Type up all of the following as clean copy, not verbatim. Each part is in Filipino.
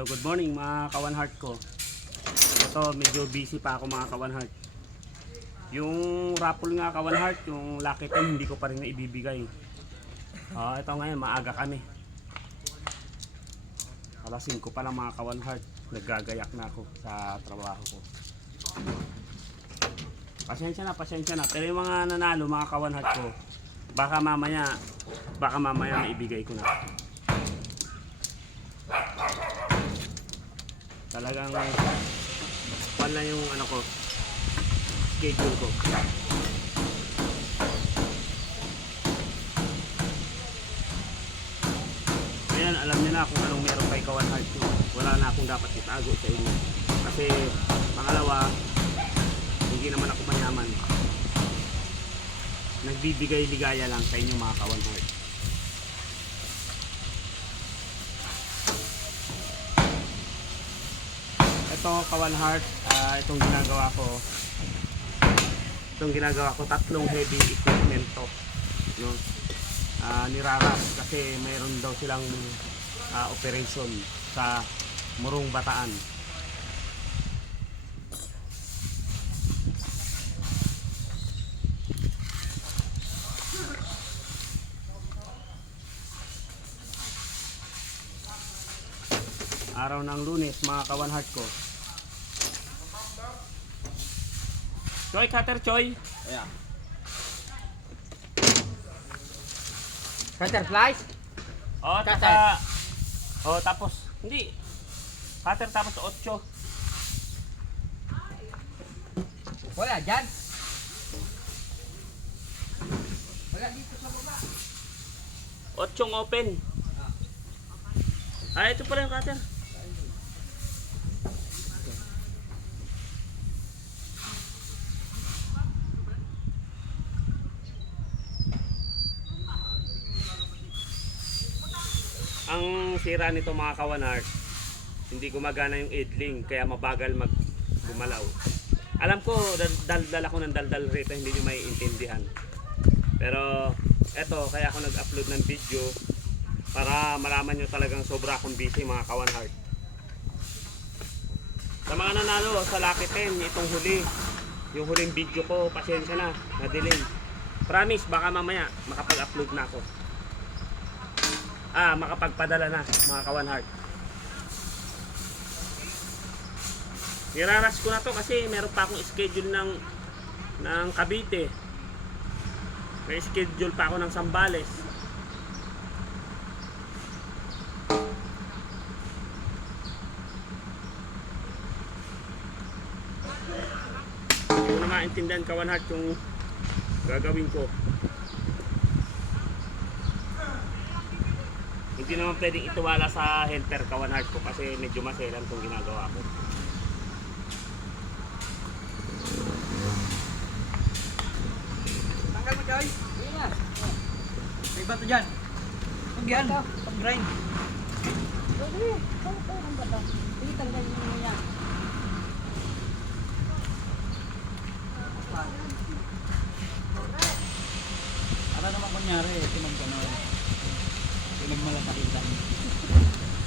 Hello, good morning mga kawan heart ko. Ito, medyo busy pa ako mga kawan heart. Yung raffle nga kawan heart, yung lucky 10 hindi ko pa rin naibibigay. Ito ngayon, maaga kami. Alas 5 pa lang mga kawan heart. Naggagayak na ako sa trabaho ko. Pasensya na. Pero yung mga nanalo mga kawan heart ko, baka mamaya maibigay ko na. Talagang wala yung ano ko, schedule ko. Ayan, alam niyo na kung anong meron kay kawan heart ko. Wala na akong dapat itago sa inyo. Kasi pangalawa, hindi naman ako mayaman. Nagbibigay ligaya lang sa inyo mga kawan heart. Ito kawan heart, itong ginagawa ko tatlong heavy equipment to, no? Niraras kasi mayroon daw silang operation sa Morong Bataan. Araw ng Lunes mga kawan heart ko. Choy, cutter choy. Ayan. Cutter flies? Cutter. Tapos hindi. Cutter tapos 8. Wala dyan. Wala dito sa baba. 8 open. Ito pala yung cutter. Ang sira nito mga kawan heart, hindi gumagana yung idling kaya mabagal gumalaw. Alam ko daldal ako ng daldal rito, hindi nyo maiintindihan. Pero eto, kaya ako nag-upload ng video para malaman nyo talagang sobra akong busy mga kawan heart. Sa mga nanalo sa Lucky 10 itong huli, yung huling video ko, pasensya na, madilim. Promise baka mamaya makapag-upload na ako. Makapagpadala na mga kawan heart. Niraras ko na to kasi meron pa akong schedule ng Cavite. May schedule pa ako ng Zambales. Hindi ko na maintindihan kawan heart yung gagawin ko. Hindi naman pwedeng ituwala sa helper kawan heart ko kasi medyo maselan itong ginagawa ko. Tanggal mo, Joy. Hindi na. May bato dyan. Huwag yan. Pag-grind. Hindi, ang bato. Hindi, tanggalin mo yan. Para naman kunyari, tinag-ganon. Tinag-malasakitan.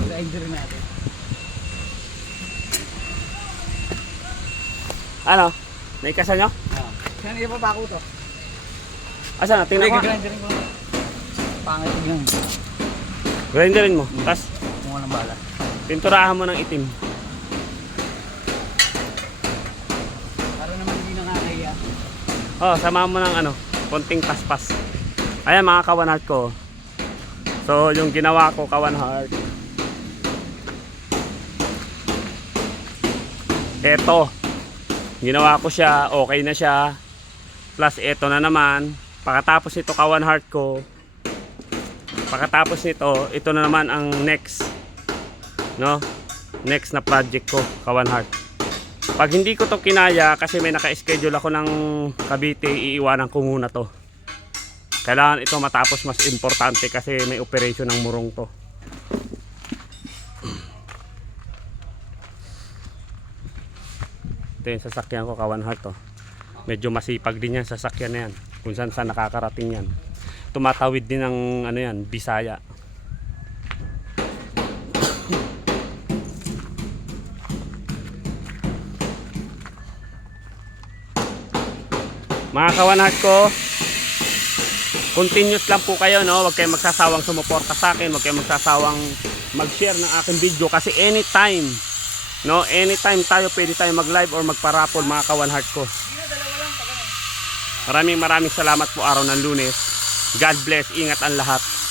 Grinder natin. Ano? Naikasan nyo? Saan hindi pa pa ako to? Asa na? Tingnan ko. Grinderin ko. Pangit yun. Grinderin mo. Tapos Kung walang bala. pinturahan mo ng itim. Para naman hindi nakakaya. Sama mo ng konting paspas. Ayan mga kawan heart ko. So yung ginawa ko kawan heart, eto, ginawa ko siya, okay na siya. Plus eto na naman, pagkatapos nito kawan heart ko, pagkatapos nito, ito na naman ang next, no? Next na project ko kawan heart. Pag hindi ko to kinaya kasi may naka-schedule ako ng Cavite, iiwanan ko muna to. Kailangan ito matapos, mas importante kasi may operation ng murong to. Ito yung sasakyan ko kawan heart to. Medyo masipag din yan sasakyan na yan. Kung saan nakakarating yan. Tumatawid din ng Bisaya. Mga ka-One Heart ko, continuous lang po kayo, no? Huwag kayong magsasawang sumuporta sa akin, huwag kayong magsasawang mag-share ng aking video kasi anytime, no? Anytime pwede tayo mag-live or magparapol, mga ka-One Heart ko. Maraming salamat po araw ng Lunes. God bless, ingat ang lahat.